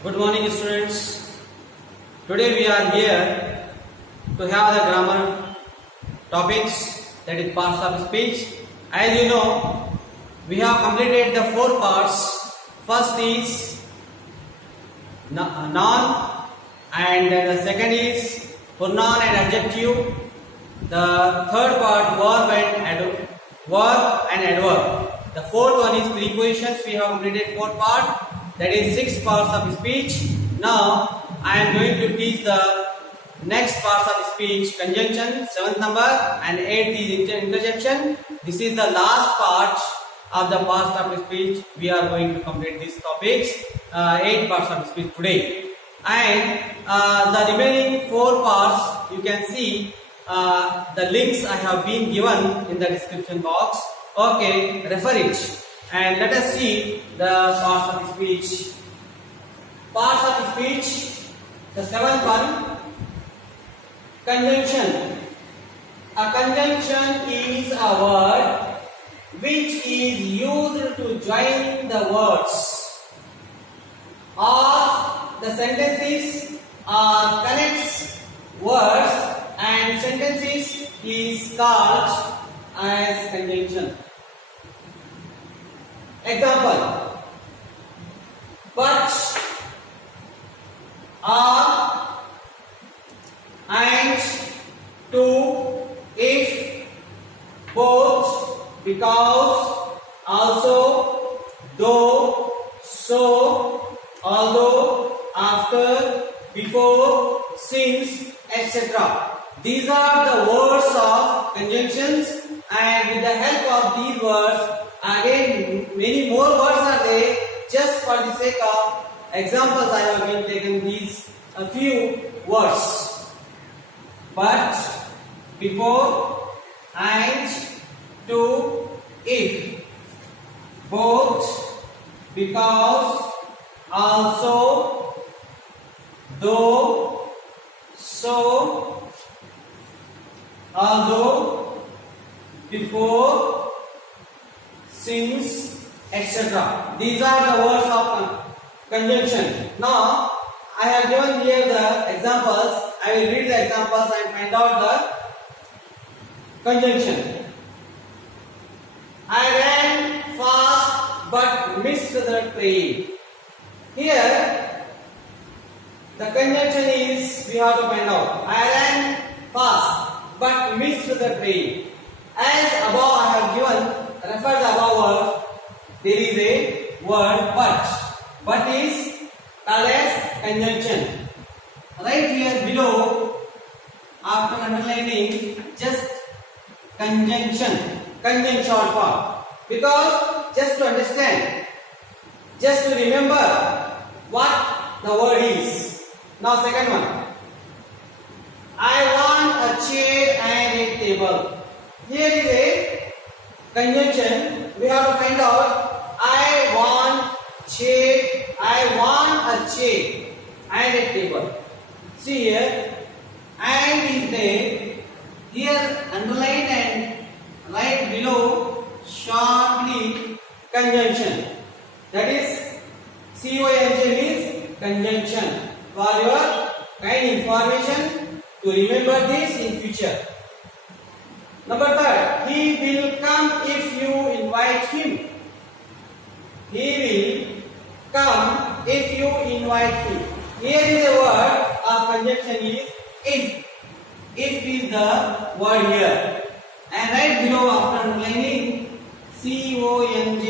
Good morning, students. Today we are here to have the grammar topics, that is parts of speech. As you know, we have completed the 4 parts. First is noun, and the second is pronoun and adjective. The third part verb and adverb. The fourth one is prepositions. We have completed 4 part. That is 6 parts of speech. Now I am going to teach the next parts of speech: conjunction, 7th number, and 8th is interjection. This is the last part of the parts of speech. We are going to complete these topics, 8 parts of speech today. And the remaining 4 parts, you can see the links I have been given in the description box. Okay, refer it. And let us see the parts of speech. Parts of speech. The 7th one, conjunction. A conjunction is a word which is used to join the words or the sentences or connects words and sentences is called as conjunction. Example: but, and, to, if, both, because, also, though, so, although, after, before, since, etc. These are the words of conjunctions, and with the help of these words, again many more words are there. Just for the sake of examples, I have been taken these a few words: but, before, and, to, if, both, because, also, though, so, although, before, since, etc. These are the words of conjunction. Now, I have given here the examples. I will read the examples and find out the conjunction. I ran fast but missed the train. Here, the conjunction is, we have to find out. I ran fast but missed the train. As above I have given, refer the above word. There is a word but. But is called as conjunction. Right here below, after underlining, just conjunction, short form. Because just to understand, just to remember what the word is. Now second one. I want a chair and a table. Here is a conjunction. We have to find out. I want chair. I want a chair and a table. See here, and is there. Here underline and right below shortly conjunction. That is CONJ means conjunction. For your kind information to remember this in future. Number 3, he will come if you invite him. He will come if you invite him. Here is the word of conjunction is if. If is the word here. And right below after underlining CONJ.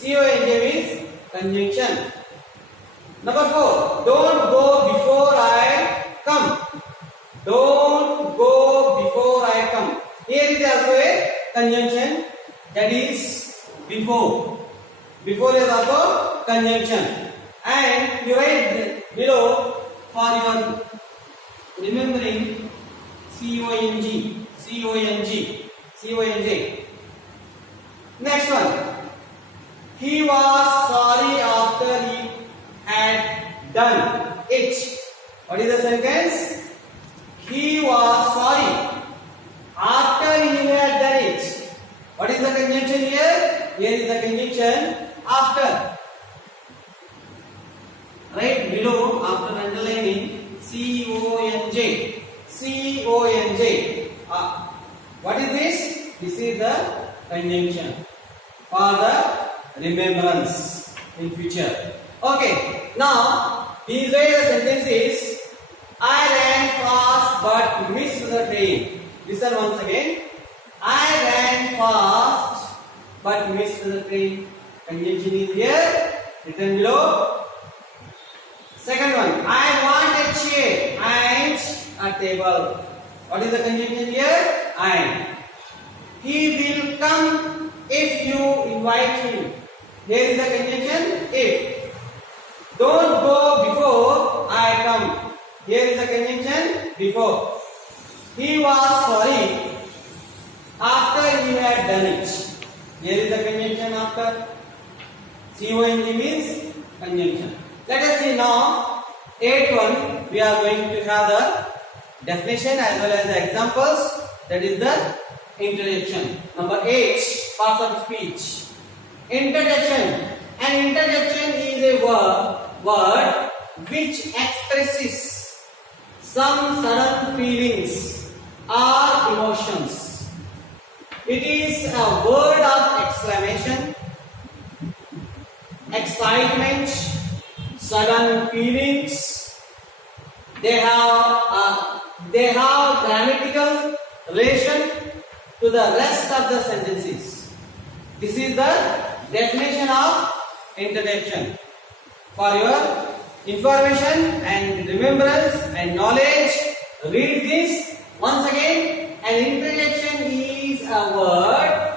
CONJ means conjunction. Number 4, don't go before I come. Don't go before I come. Here is also a conjunction, that is before. Before is also conjunction. And you write below for your remembering CONJ. Next one. He was sorry after he had done it. What is the sentence? He was sorry after he had done it. What is the conjunction here? Here is the conjunction after. This is the conjunction for the remembrance in future. Okay, now these way the sentence is I ran fast but missed the train. Listen once again. I ran fast but missed the train. Conjunction is here, written below. Second one, I want a chair and a table. What is the conjunction here? And. He will come if you invite him. Here is the conjunction if. Don't go before I come. Here is the conjunction before. He was sorry after he had done it. Here is the conjunction after. CONG means conjunction. Let us see now 8th one. We are going to have the definition as well as the examples. That is the interjection. Number 8, parts of speech. Interjection. An interjection is a word which expresses some sudden feelings or emotions. It is a word of exclamation, excitement, sudden feelings. They have grammatical relation to the rest of the sentences. This is the definition of interjection. For your information and remembrance and knowledge, read this once again. An interjection is a word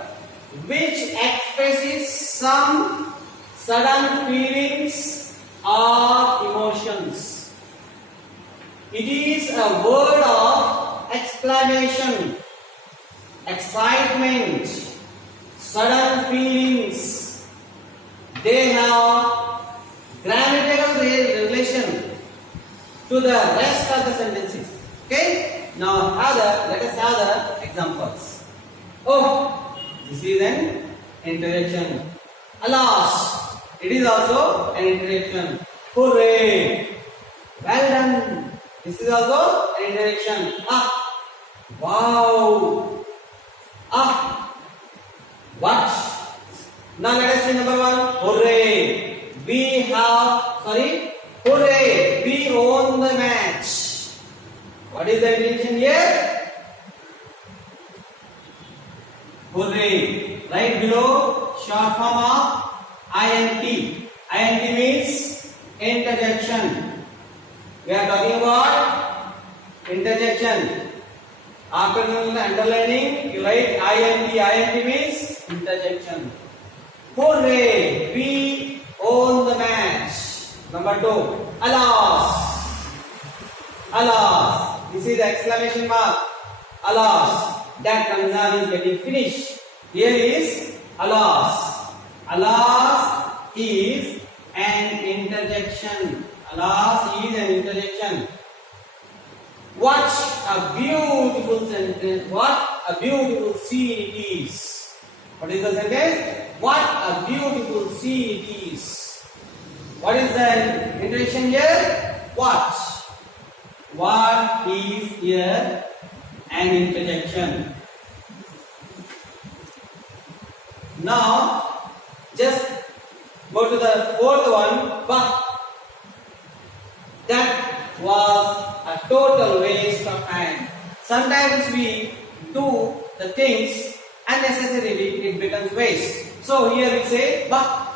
which expresses some sudden feelings or emotions. It is a word of exclamation, excitement, sudden feelings. They have grammatical relation to the rest of the sentences. Okay? Now let us have the examples. Oh, this is an interjection. Alas, it is also an interjection. Hooray! Well done. This is also an interjection. Ah, wow. Ah, what? Now let us see number 1. Hooray! Hooray! We won the match. What is the interjection here? Hooray! Right below, short form of INT. INT means interjection. We are talking about interjection. After underlining, you write INT. INT means interjection. Hooray! We won the match. Number 2. Alas! Alas! This is the exclamation mark. Alas! That Ramzan is getting finished. Here is alas. Alas is an interjection. Alas is an interjection. What a beautiful sentence. What a beautiful scene it is. What is the sentence? What a beautiful scene it is. What is the interjection here? What? What is here an interjection? Now, just go to the 4th one. But that was a total waste of time. Sometimes we do the things unnecessarily, it becomes waste. So here we say, but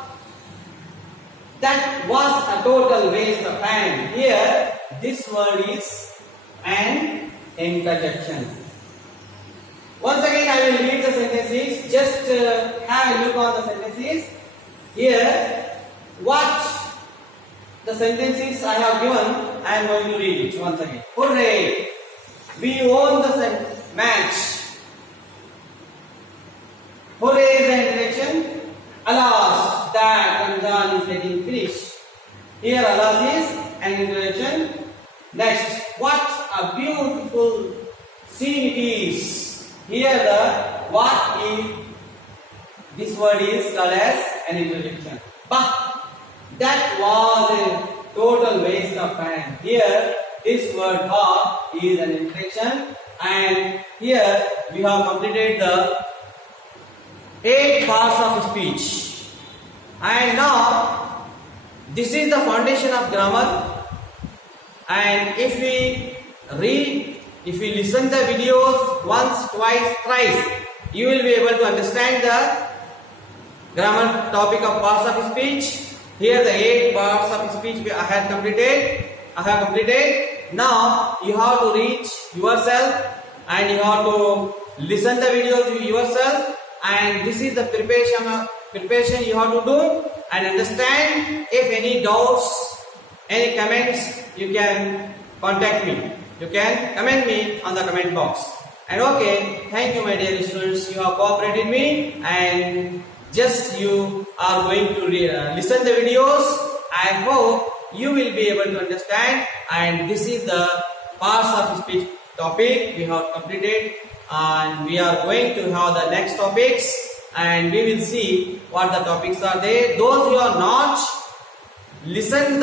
that was a total waste of time. Here, this word is an interjection. Once again, I will read the sentences. Just have a look on the sentences. Here, what the sentences I have given, I am going to read it once again. Hooray! We won the match. Hooray is the interjection. Alas, that Ramzan is getting finished. Here, alas is an interjection. Next, what a beautiful scene it is. Here, the what is, this word is called as an interjection. But that was a total waste of time. Here, this word but is an interjection, and here we have completed the 8 parts of speech. And now this is the foundation of grammar. And if we read, if we listen the videos once, twice, thrice, you will be able to understand the grammar topic of parts of speech. Here the 8 parts of speech I have completed. Now you have to read yourself and you have to listen the videos yourself, and this is the preparation you have to do and understand. If any doubts, any comments, you can contact me. You can comment me on the comment box. And okay, thank you my dear students, you have cooperated me, and just you are going to listen the videos. I hope you will be able to understand, and this is the parts of speech topic we have completed, and we are going to have the next topics, and we will see what the topics are there. Those who are not listen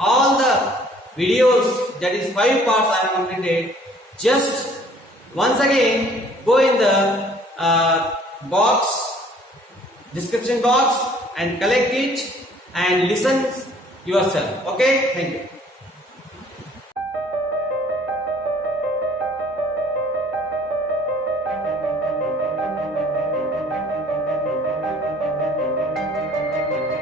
all the videos, that is 5 parts I have completed, just once again go in the description box and collect it and listen yourself. Okay, thank you.